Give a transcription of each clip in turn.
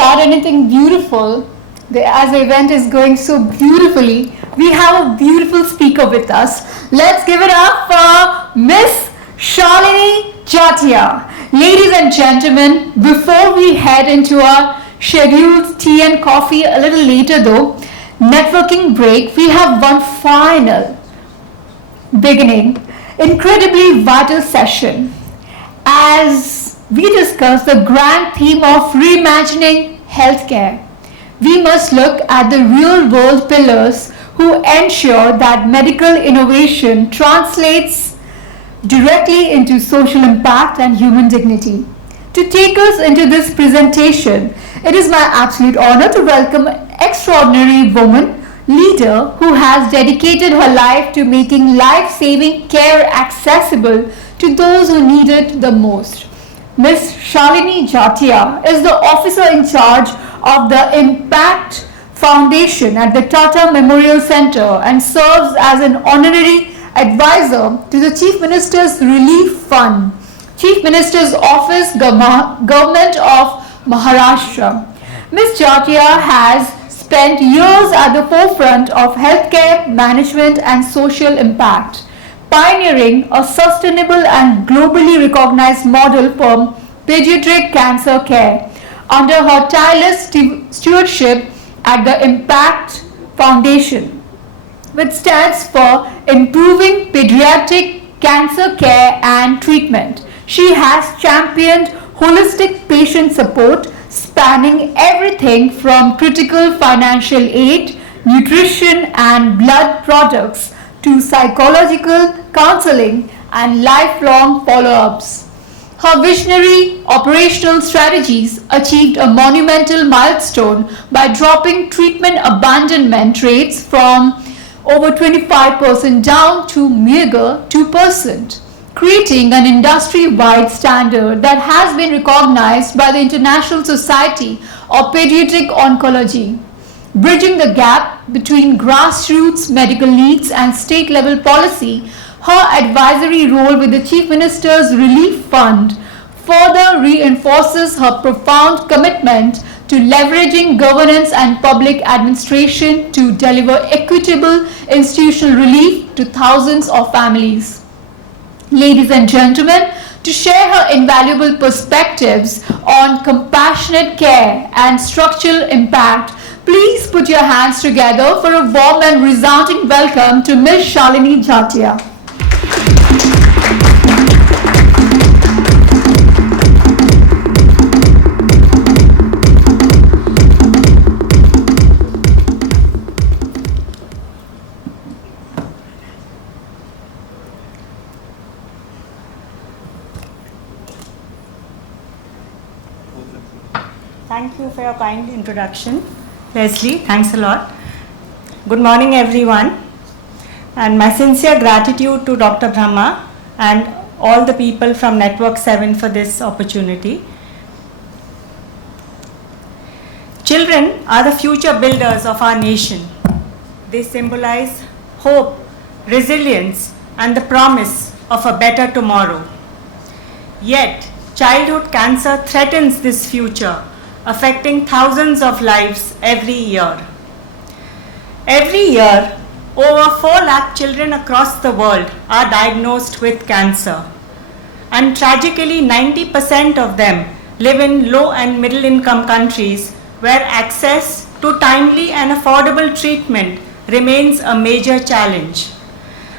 start anything beautiful, as the event is going so beautifully, we have a beautiful speaker with us. Let's give it up for Miss Shalini Jatia. Ladies and gentlemen, before we head into our scheduled tea and coffee a little later though, networking break, we have one final beginning, incredibly vital session as we discuss the grand theme of reimagining healthcare. We must look at the real world pillars who ensure that medical innovation translates directly into social impact and human dignity. To take us into this presentation, it is my absolute honor to welcome an extraordinary woman leader who has dedicated her life to making life-saving care accessible to those who need it the most. Ms. Shalini Jatia is the officer in charge of the Impact Foundation at the Tata Memorial Center and serves as an honorary advisor to the Chief Minister's Relief Fund, Chief Minister's Office, Government of Maharashtra. Ms. Jatia has spent years at the forefront of healthcare management and social impact, pioneering a sustainable and globally recognized model for pediatric cancer care. Under her tireless stewardship at the Impact Foundation, which stands for Improving Pediatric Cancer Care and Treatment, she has championed holistic patient support spanning everything from critical financial aid, nutrition and blood products to psychological counseling and lifelong follow-ups. Her visionary operational strategies achieved a monumental milestone by dropping treatment abandonment rates from over 25% down to meager 2%, creating an industry-wide standard that has been recognized by the International Society of Pediatric Oncology. Bridging the gap between grassroots medical needs and state-level policy, her advisory role with the Chief Minister's Relief Fund further reinforces her profound commitment to leveraging governance and public administration to deliver equitable institutional relief to thousands of families. Ladies and gentlemen, to share her invaluable perspectives on compassionate care and structural impact, please put your hands together for a warm and resounding welcome to Ms. Shalini Jatia. Thank you for your kind introduction, Leslie. Thanks a lot. Good morning, everyone. And my sincere gratitude to Dr. Brahma and all the people from Network 7 for this opportunity. Children are the future builders of our nation. They symbolize hope, resilience, and the promise of a better tomorrow. Yet, childhood cancer threatens this future, affecting thousands of lives every year. Every year, over 4 lakh children across the world are diagnosed with cancer. And tragically, 90% of them live in low and middle income countries where access to timely and affordable treatment remains a major challenge.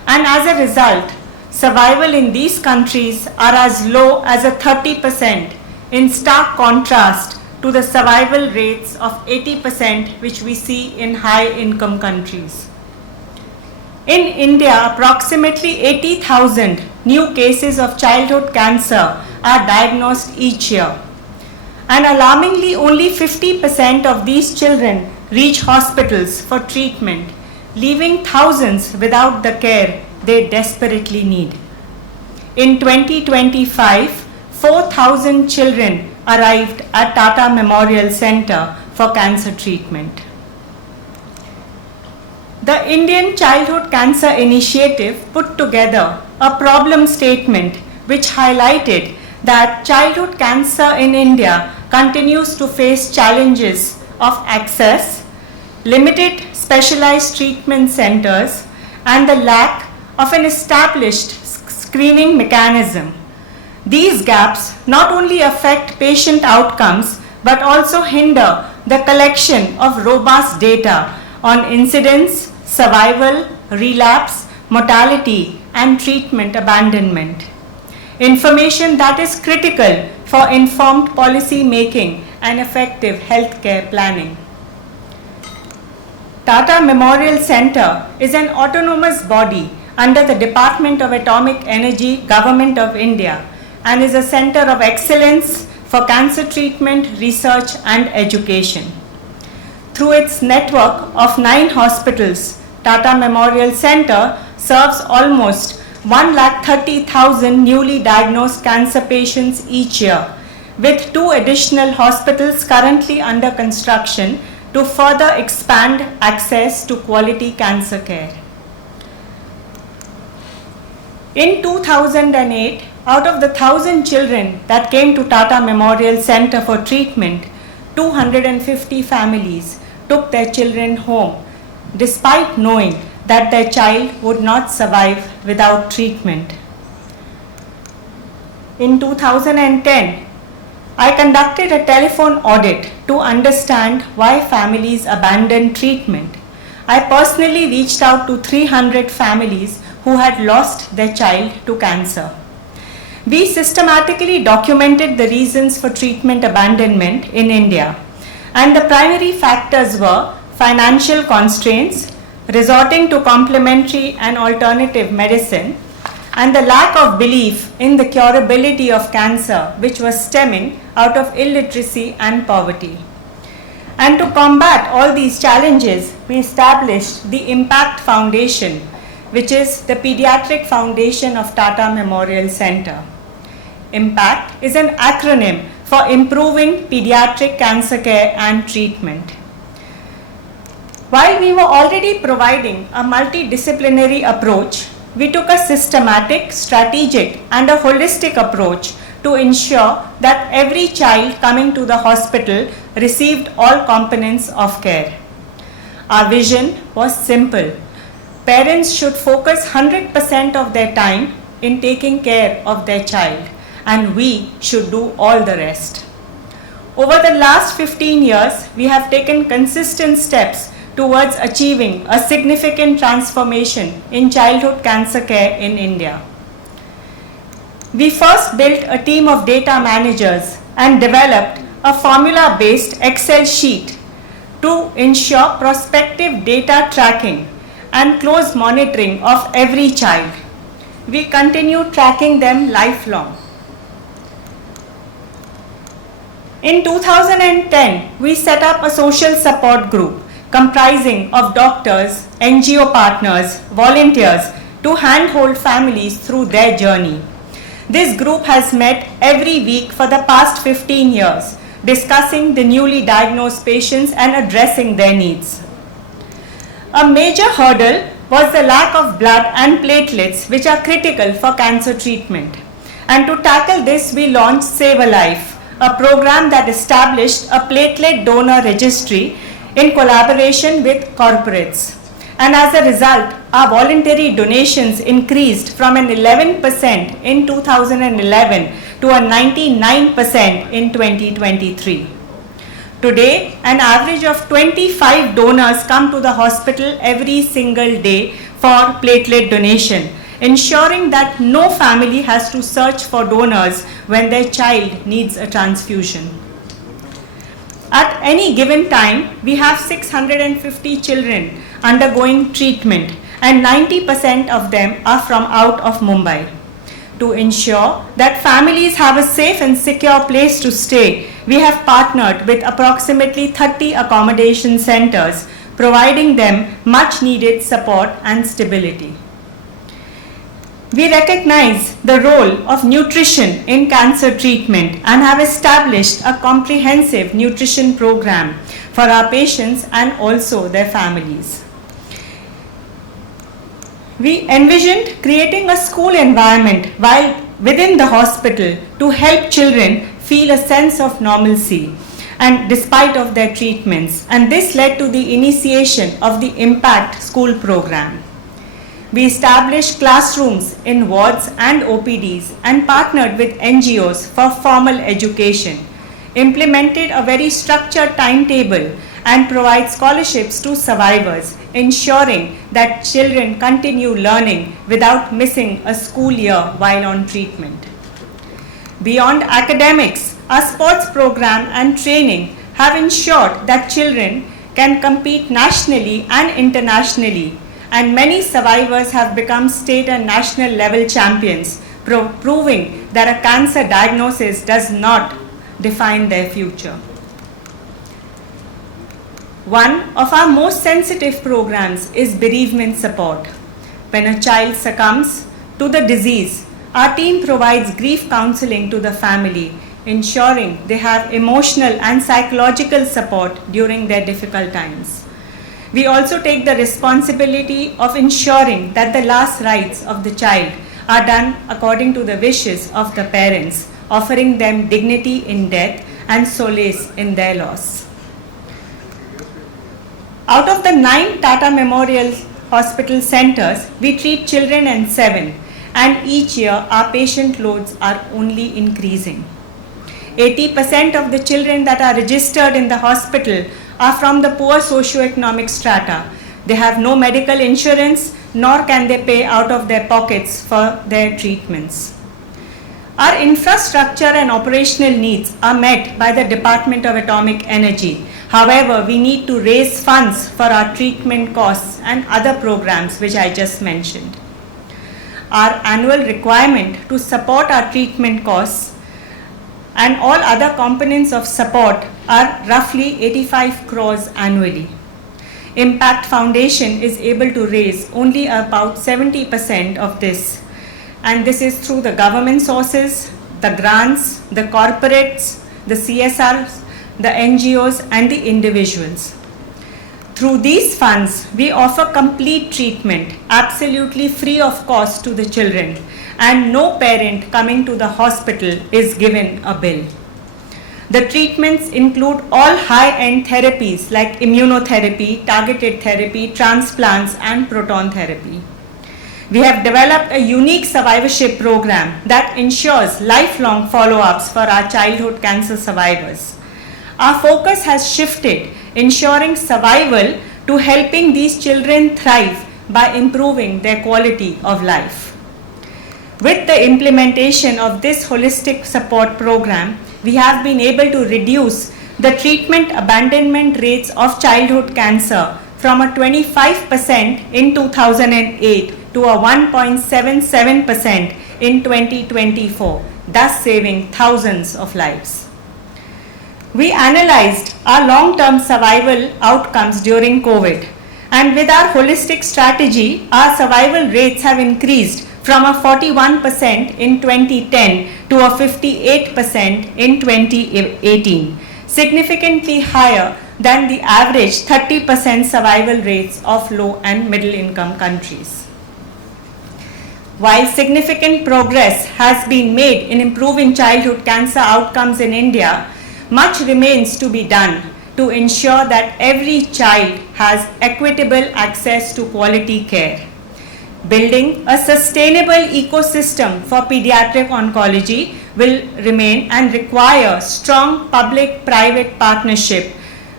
And as a result, survival in these countries are as low as a 30%, in stark contrast to the survival rates of 80% which we see in high-income countries. In India, approximately 80,000 new cases of childhood cancer are diagnosed each year. And alarmingly, only 50% of these children reach hospitals for treatment, leaving thousands without the care they desperately need. In 2025, 4,000 children arrived at Tata Memorial Center for cancer treatment. The Indian Childhood Cancer Initiative put together a problem statement which highlighted that childhood cancer in India continues to face challenges of access, limited specialized treatment centers, and the lack of an established screening mechanism. These gaps not only affect patient outcomes but also hinder the collection of robust data on incidence, survival, relapse, mortality, and treatment abandonment. Information that is critical for informed policy making and effective healthcare planning. Tata Memorial Center is an autonomous body under the Department of Atomic Energy, Government of India, and is a center of excellence for cancer treatment, research, and education. Through its network of 9 hospitals, Tata Memorial Center serves almost 130,000 newly diagnosed cancer patients each year, with 2 additional hospitals currently under construction to further expand access to quality cancer care. In 2008, out of the 1,000 children that came to Tata Memorial Center for treatment, 250 families took their children home, despite knowing that their child would not survive without treatment. In 2010, I conducted a telephone audit to understand why families abandon treatment. I personally reached out to 300 families who had lost their child to cancer. We systematically documented the reasons for treatment abandonment in India, and the primary factors were financial constraints, resorting to complementary and alternative medicine, and the lack of belief in the curability of cancer, which was stemming out of illiteracy and poverty. And to combat all these challenges, we established the Impact Foundation, which is the pediatric foundation of Tata Memorial Center. IMPACT is an acronym for Improving Pediatric Cancer Care and Treatment. While we were already providing a multidisciplinary approach, we took a systematic, strategic, and a holistic approach to ensure that every child coming to the hospital received all components of care. Our vision was simple. Parents should focus 100% of their time in taking care of their child, and we should do all the rest. Over the last 15 years, we have taken consistent steps towards achieving a significant transformation in childhood cancer care in India. We first built a team of data managers and developed a formula-based Excel sheet to ensure prospective data tracking and close monitoring of every child. We continue tracking them lifelong. In 2010, we set up a social support group comprising of doctors, NGO partners, volunteers to handhold families through their journey. This group has met every week for the past 15 years, discussing the newly diagnosed patients and addressing their needs. A major hurdle was the lack of blood and platelets, which are critical for cancer treatment. And to tackle this, we launched Save a Life, a program that established a platelet donor registry in collaboration with corporates. And as a result, our voluntary donations increased from an 11% in 2011 to a 99% in 2023. Today, an average of 25 donors come to the hospital every single day for platelet donation, ensuring that no family has to search for donors when their child needs a transfusion. At any given time, we have 650 children undergoing treatment, and 90% of them are from out of Mumbai. To ensure that families have a safe and secure place to stay, we have partnered with approximately 30 accommodation centers, providing them much needed support and stability. We recognize the role of nutrition in cancer treatment and have established a comprehensive nutrition program for our patients and also their families. We envisioned creating a school environment while within the hospital to help children feel a sense of normalcy and despite of their treatments, and this led to the initiation of the Impact School program. We established classrooms in wards and OPDs and partnered with NGOs for formal education, implemented a very structured timetable and provide scholarships to survivors, ensuring that children continue learning without missing a school year while on treatment. Beyond academics, our sports program and training have ensured that children can compete nationally and internationally, and many survivors have become state and national level champions, proving that a cancer diagnosis does not define their future. One of our most sensitive programs is bereavement support. When a child succumbs to the disease, our team provides grief counseling to the family, ensuring they have emotional and psychological support during their difficult times. We also take the responsibility of ensuring that the last rites of the child are done according to the wishes of the parents, offering them dignity in death and solace in their loss. Out of the 9 Tata Memorial Hospital centers, we treat children in 7, and each year our patient loads are only increasing. 80% of the children that are registered in the hospital are from the poor socioeconomic strata. They have no medical insurance, nor can they pay out of their pockets for their treatments. Our infrastructure and operational needs are met by the Department of Atomic Energy. However, we need to raise funds for our treatment costs and other programs which I just mentioned. Our annual requirement to support our treatment costs and all other components of support are roughly 85 crores annually. Impact Foundation is able to raise only about 70% of this, and this is through the government sources, the grants, the corporates, the CSRs, the NGOs and the individuals. Through these funds, we offer complete treatment absolutely free of cost to the children, and no parent coming to the hospital is given a bill. The treatments include all high-end therapies like immunotherapy, targeted therapy, transplants and proton therapy. We have developed a unique survivorship program that ensures lifelong follow-ups for our childhood cancer survivors. Our focus has shifted, ensuring survival to helping these children thrive by improving their quality of life. With the implementation of this holistic support program, we have been able to reduce the treatment abandonment rates of childhood cancer from a 25% in 2008 to a 1.77% in 2024, thus saving thousands of lives. We analyzed our long-term survival outcomes during COVID, and with our holistic strategy, our survival rates have increased from a 41% in 2010 to a 58% in 2018, significantly higher than the average 30% survival rates of low and middle income countries. While significant progress has been made in improving childhood cancer outcomes in India, much remains to be done to ensure that every child has equitable access to quality care. Building a sustainable ecosystem for pediatric oncology will remain and require strong public-private partnership,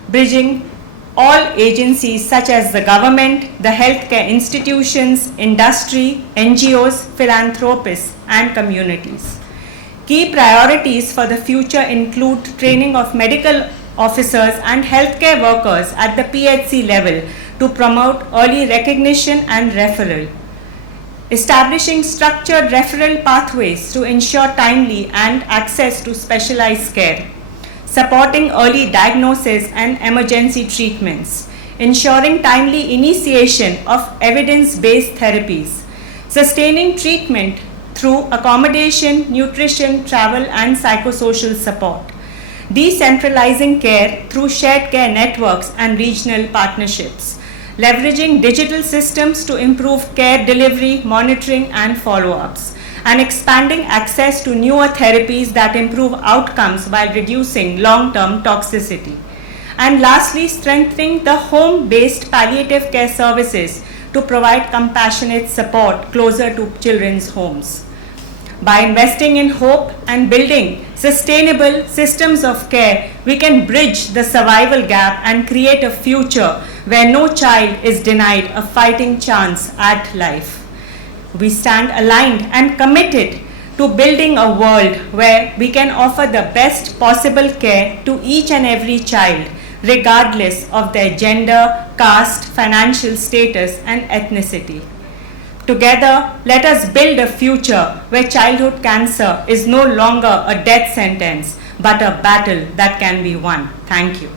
bridging all agencies such as the government, the healthcare institutions, industry, NGOs, philanthropists, and communities. Key priorities for the future include training of medical officers and healthcare workers at the PHC level to promote early recognition and referral. Establishing structured referral pathways to ensure timely and access to specialized care. Supporting early diagnosis and emergency treatments. Ensuring timely initiation of evidence-based therapies. Sustaining treatment through accommodation, nutrition, travel, and psychosocial support. Decentralizing care through shared care networks and regional partnerships. Leveraging digital systems to improve care delivery, monitoring, and follow-ups. and expanding access to newer therapies that improve outcomes while reducing long-term toxicity. And lastly, strengthening the home-based palliative care services to provide compassionate support closer to children's homes. By investing in hope and building sustainable systems of care, we can bridge the survival gap and create a future where no child is denied a fighting chance at life. We stand aligned and committed to building a world where we can offer the best possible care to each and every child, regardless of their gender, caste, financial status, and ethnicity. Together, let us build a future where childhood cancer is no longer a death sentence, but a battle that can be won. Thank you.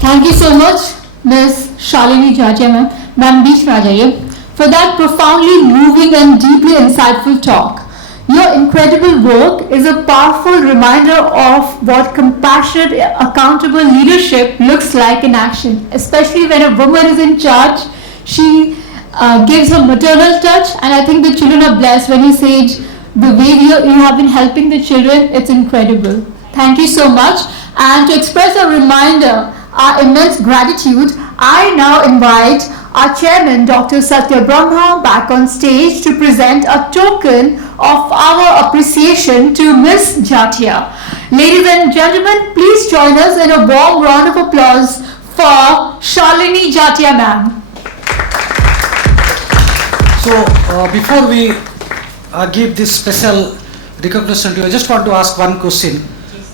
Thank you so much, Ms. Shalini Jatia ma'am. Ma'am, beech mein aa jaiye. For that profoundly moving and deeply insightful talk. Your incredible work is a powerful reminder of what compassionate, accountable leadership looks like in action. Especially when a woman is in charge, she gives her maternal touch, and I think the children are blessed when you say it, the way you have been helping the children. It's incredible. Thank you so much. And to express a reminder, our immense gratitude, I now invite our chairman, Dr. Satya Brahma, back on stage to present a token of our appreciation to Ms. Jatia. Ladies and gentlemen, please join us in a warm round of applause for Shalini Jatia ma'am. So, before we give this special recognition to you, I just want to ask one question.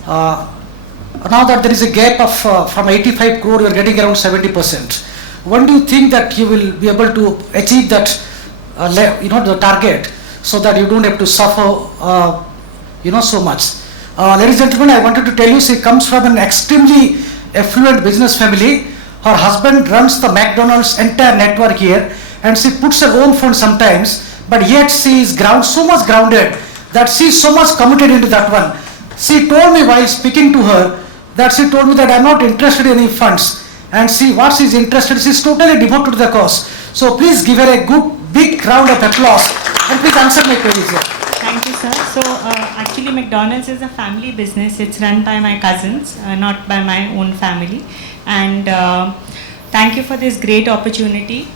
Now that there is a gap of from 85 crore, you are getting around 70%. When do you think that you will be able to achieve that, the target, so that you don't have to suffer, so much? Ladies and gentlemen, I wanted to tell you, she comes from an extremely affluent business family. Her husband runs the McDonald's entire network here, and she puts her own fund sometimes, but yet she is so much grounded that she is so much committed into that one. She told me while speaking to her that she told me that I am not interested in any funds, and what she is interested, she is totally devoted to the cause. So please give her a good big round of applause, and please answer my queries here. Thank you, sir. So actually McDonald's is a family business. It's run by my cousins, not by my own family. And thank you for this great opportunity.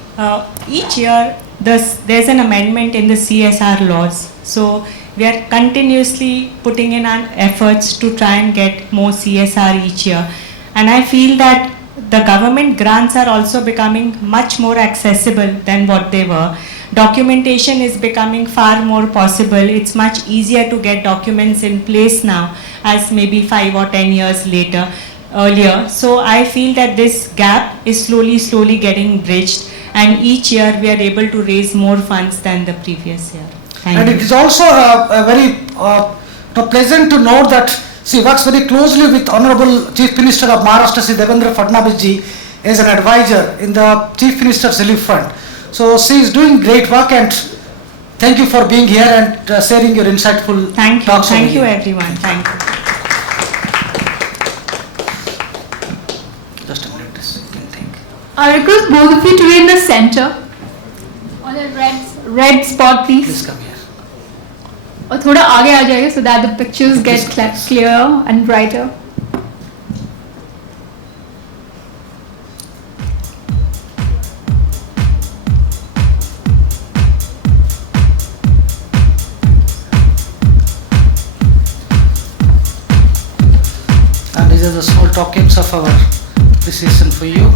Each year there's an amendment in the CSR laws. So we are continuously putting in our efforts to try and get more CSR each year. And I feel that the government grants are also becoming much more accessible than what they were. Documentation is becoming far more possible. It's much easier to get documents in place now as maybe 5 or 10 years earlier. So I feel that this gap is slowly getting bridged, and each year we are able to raise more funds than the previous year. Thank And you. it is also a very pleasant to know that she works very closely with Honorable Chief Minister of Maharashtra, Shri Devendra Fadnavis ji, as an advisor in the Chief Minister's Relief Fund. So she is doing great work, and thank you for being here and sharing your insightful talks. Thank you everyone. Thank you. Just a minute, you can think. I request both of you to be in the center. On the red spot, please. Please come here. और थोड़ा आगे आ जाइए so that the pictures get clearer and brighter. And these are the small tokens of our appreciation for you.